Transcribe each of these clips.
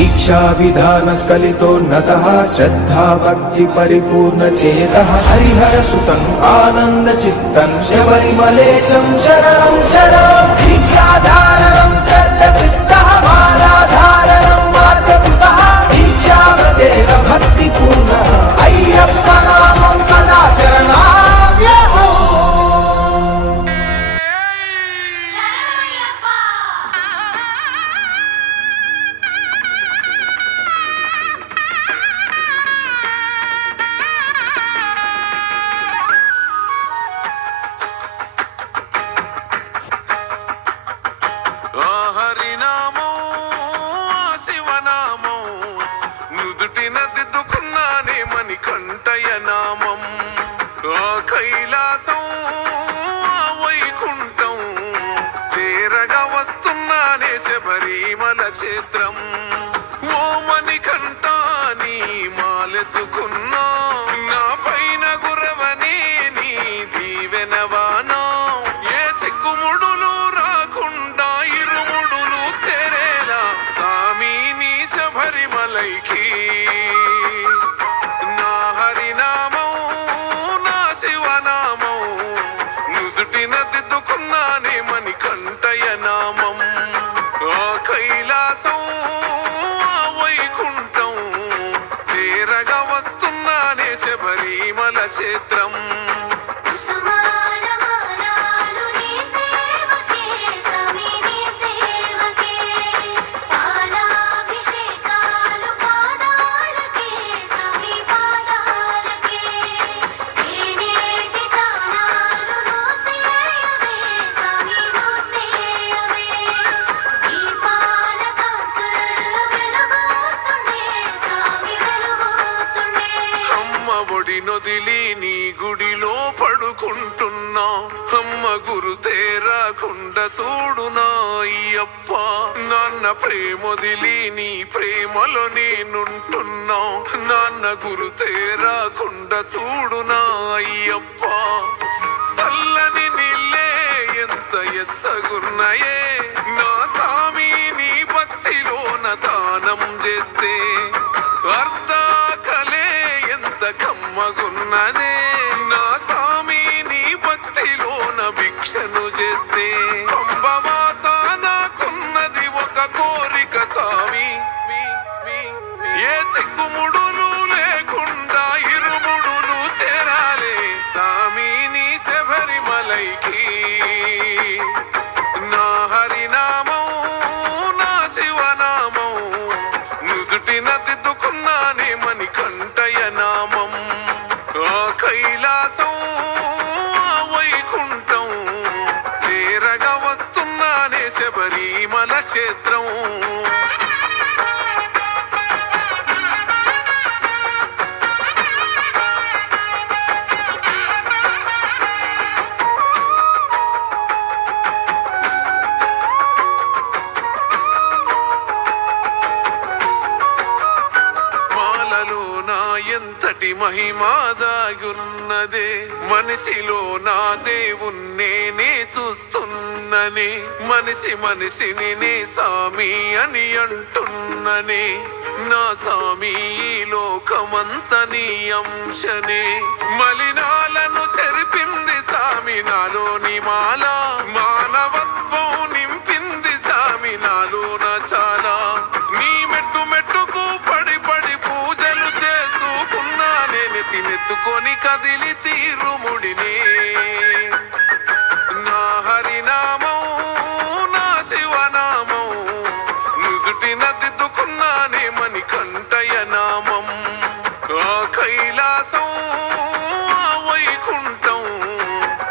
दीक्षा विधान स्खलितोन्नतः श्रद्धा भक्ति परिपूर्ण चेतः हरिहर सुतं आनंद चित्तं शबरिमलेशं शरणं शरणं दीक्षाधारणं श्रद्धचित्तः मालाधारणं मार्गभूतः दीक्षाव्रतेन भक्तिपूर्णः अय्यप्प नामं सदा शरणागतो కైలాసం వైకుంఠం చేరగా వస్తున్నానే శబరిమల క్షేత్రం ఓ మణికంఠ నీ మాలెసుకున్నా నా పైన గురవని నీ దీవెనవానా ఏ చిక్కుముడులు రాకుండా ఇరుముడులు చేరేలా సామి నీ శబరిమలైకి దిద్దుకున్నానే మణికంఠయ నామం కైలాసం వైకుంఠం చేరగా వస్తున్నానే శబరిమల క్షేత్రం నొదిలి నీ గుడిలో పడుకుంటున్నా అమ్మ గురు తేరాకుండా చూడునా అయ్యప్ప నాన్న ప్రేమొదిలి నీ ప్రేమలో నేనుంటున్నా నాన్న గురు తేరాకుండా చూడునా అయ్యప్ప చల్లని నీళ్ళే ఎంత ఎచ్చగున్నాయే నా సామి నీ భక్తిలోన దానం చేస్తే కమ్మగున్నదే నా సామి నీ భక్తిలోన భిక్షను చేస్తే అంబవాస నాకున్నది ఒక కోరిక సామి ఏ చిక్కుముడులు లేకుండా ఇరుముడులు చేరాలే సామి నీ శబరిమలైకి నా హరినామం నా శివనామం నుదుటిన దిద్దుకున్నానే మణికంఠయ నామం కైలాసం వైకుంఠం చేరగా వస్తున్నానే శబరిమల క్షేత్రం ఎంతటి మహిమాదాగున్నదే మనిషిలో నా దేవుణ్ణే చూస్తున్ననే మనిషిని నే సామి అని అంటున్ననే నా సామి ఈ లోకమంత నీ అంశనే మలినాలను చెరిపింది సామి నాలోని మాల మానవత్వం నింపింది సామి నాలోన చాలా నీ మెట్టు మెట్టుకు పడి పడి పూజలు చేసుకున్నానే నెత్తినెత్తుకొని కదిలి తీరుముడిని నా హరినామం నా శివనామం నుదుటిన దిద్దుకున్నానే మణికంఠయ నామం కైలాసం వైకుంఠం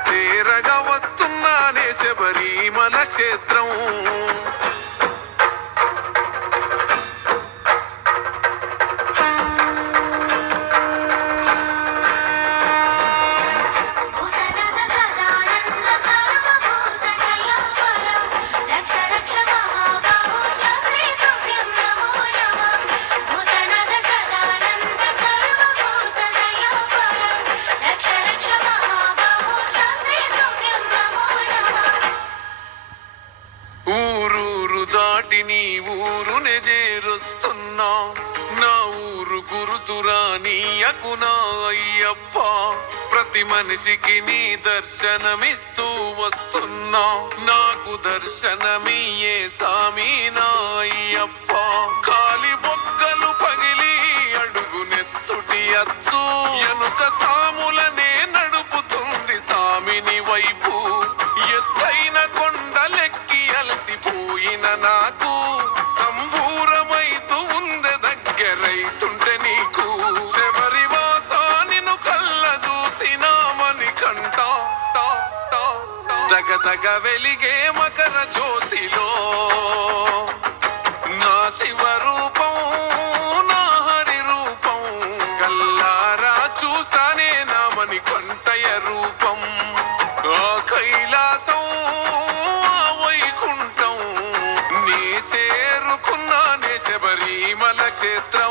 చేరగా వస్తున్నానే శబరిమల క్షేత్రం వస్తున్నా నా ఊరు గురుతురా నీయకు నా అయ్యప్ప ప్రతి మనిషికి నీ దర్శనమిస్తూ వస్తున్నా నాకు దర్శనమియే సామి నా అయ్యప్ప కాలి బొగ్గలు పగిలి అడుగు నెత్తుటి అచ్చు ఎనుక సాములనే నడుపుతుంది సామిని వైపు ఎత్తైన కొండలెక్కి అలసిపోయిన నాకు సంబూరమైతూ ఉందె దగ్గరైతుంటే నీకు శబరి వాసానిను కళ్ళ చూసినామని కంట తగ వెలిగే మకర జ్యోతిలో నా శివ రూపం నా హరి రూపం కల్లారా చూసానే నామని కొంటయ రూపం ఆ కైలాసం ఆ వైకుంఠం నీ చేరుకున్నానే శబరిమల క్షేత్రం